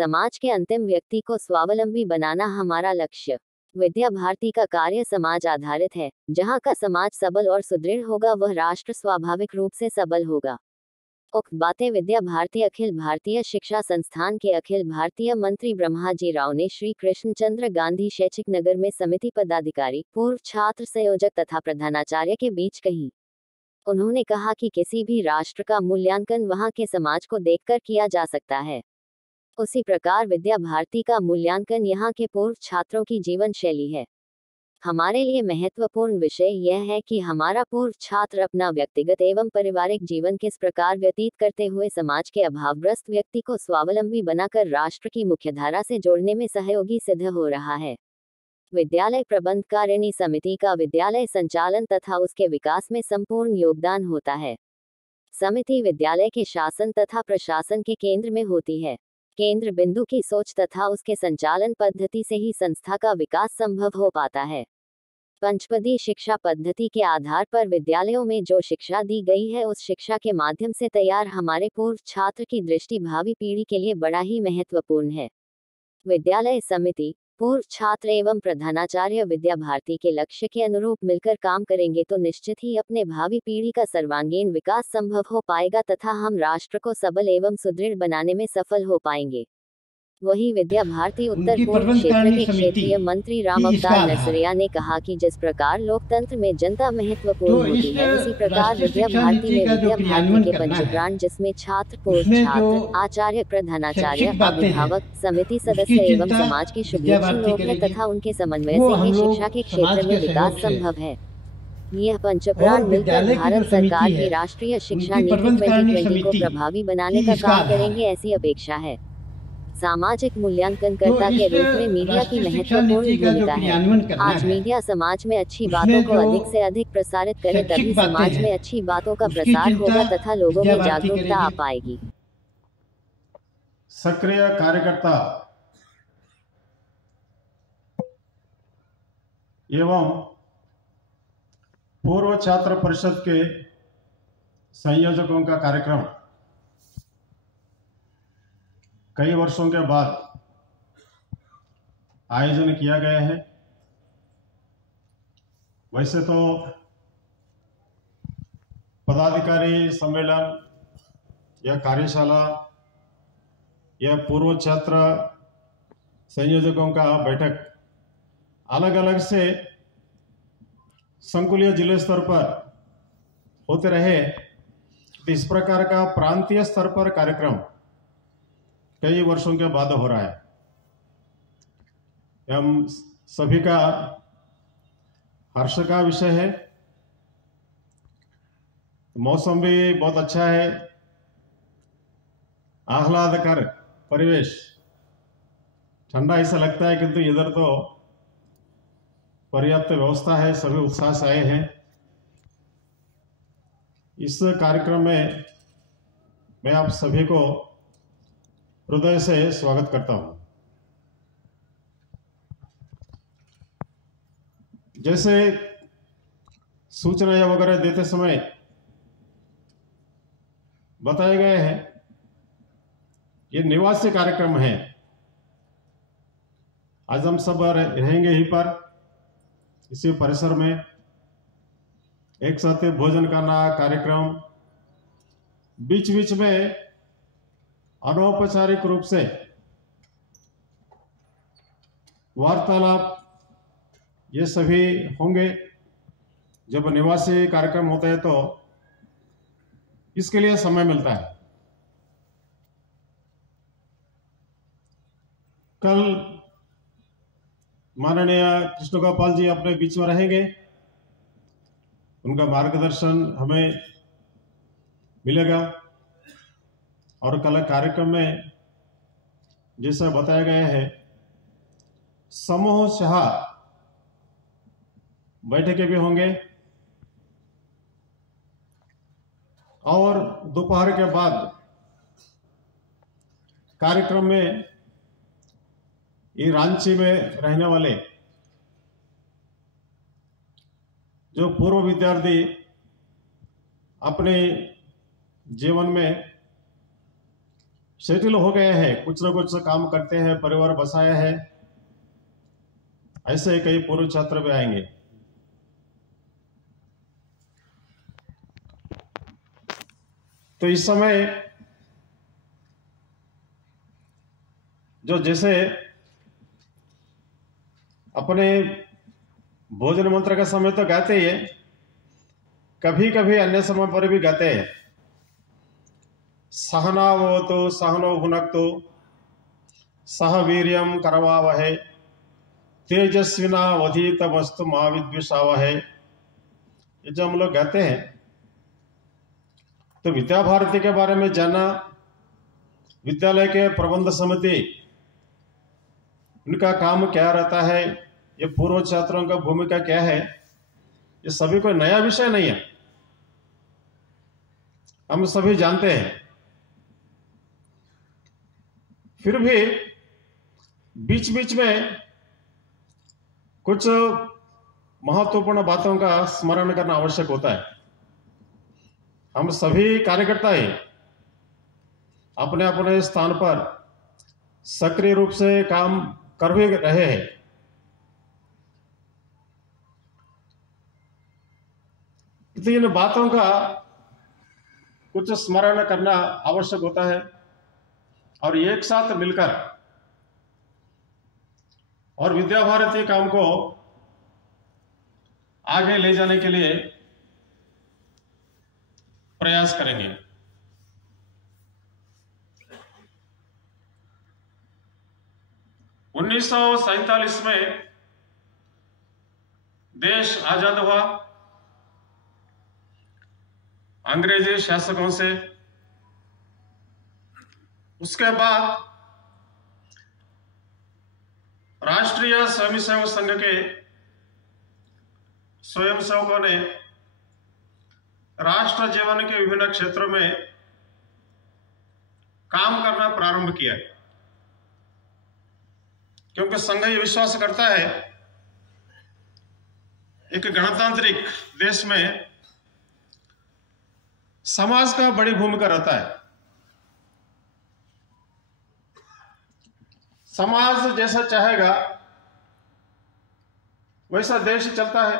समाज के अंतिम व्यक्ति को स्वावलंबी बनाना हमारा लक्ष्य। विद्या भारती का कार्य समाज आधारित है। जहाँ का समाज सबल और सुदृढ़ होगा वह राष्ट्र स्वाभाविक रूप से सबल होगा। उक्त बातें विद्या भारती अखिल भारतीय शिक्षा संस्थान के अखिल भारतीय मंत्री ब्रह्माजी राव ने श्री कृष्णचंद्र गांधी शैक्षिक नगर में समिति पदाधिकारी, पूर्व छात्र संयोजक तथा प्रधानाचार्य के बीच कही। उन्होंने कहा कि किसी भी राष्ट्र का मूल्यांकन वहां के समाज को देखकर किया जा सकता है। उसी प्रकार विद्या भारती का मूल्यांकन यहाँ के पूर्व छात्रों की जीवन शैली है। हमारे लिए महत्वपूर्ण विषय यह है कि हमारा पूर्व छात्र अपना व्यक्तिगत एवं पारिवारिक जीवन किस प्रकार व्यतीत करते हुए समाज के अभावग्रस्त व्यक्ति को स्वावलंबी बनाकर राष्ट्र की मुख्यधारा से जोड़ने में सहयोगी सिद्ध हो रहा है। विद्यालय प्रबंधकारिणी समिति का विद्यालय संचालन तथा उसके विकास में संपूर्ण योगदान होता है। समिति विद्यालय के शासन तथा प्रशासन के केंद्र में होती है। केंद्र बिंदु की सोच तथा उसके संचालन पद्धति से ही संस्था का विकास संभव हो पाता है। पंचपदी शिक्षा पद्धति के आधार पर विद्यालयों में जो शिक्षा दी गई है उस शिक्षा के माध्यम से तैयार हमारे पूर्व छात्र की दृष्टि भावी पीढ़ी के लिए बड़ा ही महत्वपूर्ण है। विद्यालय समिति, पूर्व छात्र एवं प्रधानाचार्य विद्या भारती के लक्ष्य के अनुरूप मिलकर काम करेंगे तो निश्चित ही अपने भावी पीढ़ी का सर्वांगीण विकास संभव हो पाएगा तथा हम राष्ट्र को सबल एवं सुदृढ़ बनाने में सफल हो पाएंगे। वही विद्या भारती उत्तर पूर्व क्षेत्र के क्षेत्रीय मंत्री राम अवतार नरसरिया ने कहा कि जिस प्रकार लोकतंत्र में जनता महत्वपूर्ण होती है उसी प्रकार विद्या भारती में विद्या भारती के पंचप्राण जिसमें छात्र, पूर्व छात्र, आचार्य, प्रधानाचार्य, अभिभावक, समिति सदस्य एवं समाज के शुभेच्छुक लोग हैं तथा उनके समन्वय से ही शिक्षा के क्षेत्र में विकास संभव है। यह पंचप्राण मिलकर भारत सरकार की राष्ट्रीय शिक्षा नीति 2020 को प्रभावी बनाने का काम करेंगे ऐसी अपेक्षा है। सामाजिक मूल्यांकनकर्ता के रूप में मीडिया की महत्वपूर्ण भूमिका है। आज मीडिया समाज में अच्छी बातों को अधिक से अधिक प्रसारित करे तभी समाज में अच्छी बातों का प्रसार होगा तथा लोगों में जागरूकता आ पाएगी। सक्रिय कार्यकर्ता एवं पूर्व छात्र परिषद के संयोजकों का कार्यक्रम कई वर्षों के बाद आयोजन किया गया है। वैसे तो पदाधिकारी सम्मेलन या कार्यशाला या पूर्व छात्र संयोजकों का बैठक अलग अलग से संकुलीय जिले स्तर पर होते रहे। इस प्रकार का प्रांतीय स्तर पर कार्यक्रम कई वर्षों के बाद हो रहा है। हम सभी का हर्ष का विषय है। मौसम भी बहुत अच्छा है, आह्लादकर परिवेश, ठंडा ऐसा लगता है, किंतु इधर तो पर्याप्त व्यवस्था है, सभी उत्साह से आए हैं। इस कार्यक्रम में मैं आप सभी को हृदय से स्वागत करता हूं। जैसे सूचना वगैरह देते समय बताए गए हैं, ये निवासी कार्यक्रम है। आज हम सब रहेंगे यहीं पर, इसी परिसर में एक साथ भोजन करना कार्यक्रम, बीच बीच में अनौपचारिक रूप से वार्तालाप, ये सभी होंगे। जब निवासी कार्यक्रम होता है तो इसके लिए समय मिलता है। कल माननीय कृष्ण गोपाल जी अपने बीच में रहेंगे, उनका मार्गदर्शन हमें मिलेगा। और कल कार्यक्रम में जैसा बताया गया है, समूहशः बैठकें भी होंगे और दोपहर के बाद कार्यक्रम में ये रांची में रहने वाले जो पूर्व विद्यार्थी अपने जीवन में सेटल हो गए हैं, कुछ ना कुछ काम करते हैं, परिवार बसाया है, ऐसे कई पूर्व छात्र भी आएंगे। तो इस समय जो जैसे अपने भोजन मंत्र का समय तो गाते ही है, कभी कभी अन्य समय पर भी गाते हैं। सहनावतु सहनो भुनक्तु सह वीर्यं करवावहै तेजस्विनावधीतमस्तु मा विद्विषावहै। ये जो हम लोग गाते हैं, तो विद्या भारती के बारे में जाना, विद्यालय के प्रबंध समिति उनका काम क्या रहता है, ये पूर्व छात्रों का भूमिका क्या है, ये सभी कोई नया विषय नहीं है, हम सभी जानते हैं। फिर भी बीच बीच में कुछ महत्वपूर्ण बातों का स्मरण करना आवश्यक होता है। हम सभी कार्यकर्ता ही अपने अपने स्थान पर सक्रिय रूप से काम कर भी रहे हैं। तो इन बातों का कुछ स्मरण करना आवश्यक होता है और एक साथ मिलकर और विद्या भारती काम को आगे ले जाने के लिए प्रयास करेंगे। 1947 में देश आजाद हुआ अंग्रेजी शासकों से। उसके बाद राष्ट्रीय स्वयंसेवक संघ के स्वयंसेवकों ने राष्ट्र जीवन के विभिन्न क्षेत्रों में काम करना प्रारंभ किया, क्योंकि संघ ये विश्वास करता है एक गणतांत्रिक देश में समाज का बड़ी भूमिका रहता है। समाज जैसा चाहेगा वैसा देश चलता है।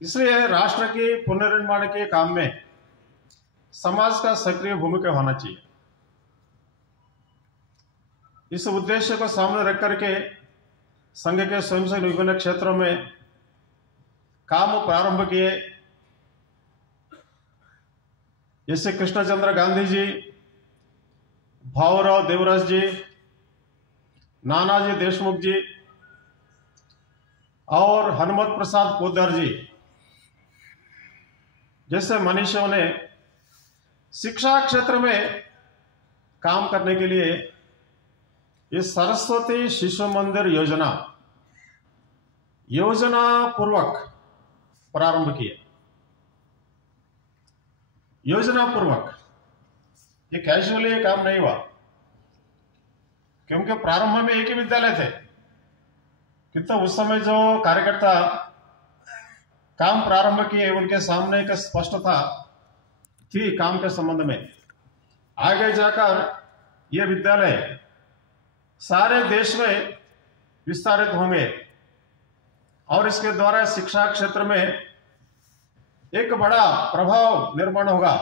इसलिए राष्ट्र के पुनर्निर्माण के काम में समाज का सक्रिय भूमिका होना चाहिए। इस उद्देश्य को सामने रख करके संघ के स्वयंसेवक विभिन्न क्षेत्रों में काम प्रारंभ किए। जैसे कृष्णचंद्र गांधी जी, भाऊराव देवराज जी, नानाजी देशमुख जी और हनुमत प्रसाद पोद्दार जी जैसे मनीषियों ने शिक्षा क्षेत्र में काम करने के लिए ये सरस्वती शिशु मंदिर योजना पूर्वक प्रारंभ किए। योजना पूर्वक, ये कैजुअली काम नहीं हुआ, क्योंकि प्रारंभ में एक ही विद्यालय थे। किंतु उस समय जो कार्यकर्ता काम प्रारंभ किए उनके सामने एक स्पष्टता थी काम के संबंध में। आगे जाकर ये विद्यालय सारे देश में विस्तारित होंगे और इसके द्वारा शिक्षा क्षेत्र में एक बड़ा प्रभाव निर्माण होगा।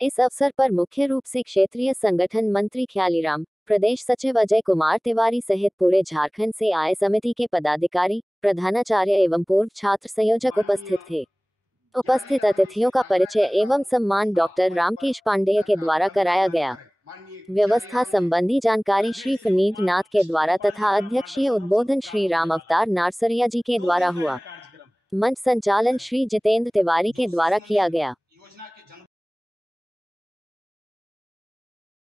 इस अवसर पर मुख्य रूप से क्षेत्रीय संगठन मंत्री ख्यालीराम, प्रदेश सचिव अजय कुमार तिवारी सहित पूरे झारखंड से आए समिति के पदाधिकारी, प्रधानाचार्य एवं पूर्व छात्र संयोजक उपस्थित थे। उपस्थित अतिथियों का परिचय एवं सम्मान डॉक्टर रामकेश पांडेय के द्वारा कराया गया। व्यवस्था संबंधी जानकारी श्री फनीत नाथ के द्वारा तथा अध्यक्षीय उद्बोधन श्री राम अवतार नारसरिया जी के द्वारा हुआ। मंच संचालन श्री जितेंद्र तिवारी के द्वारा किया गया।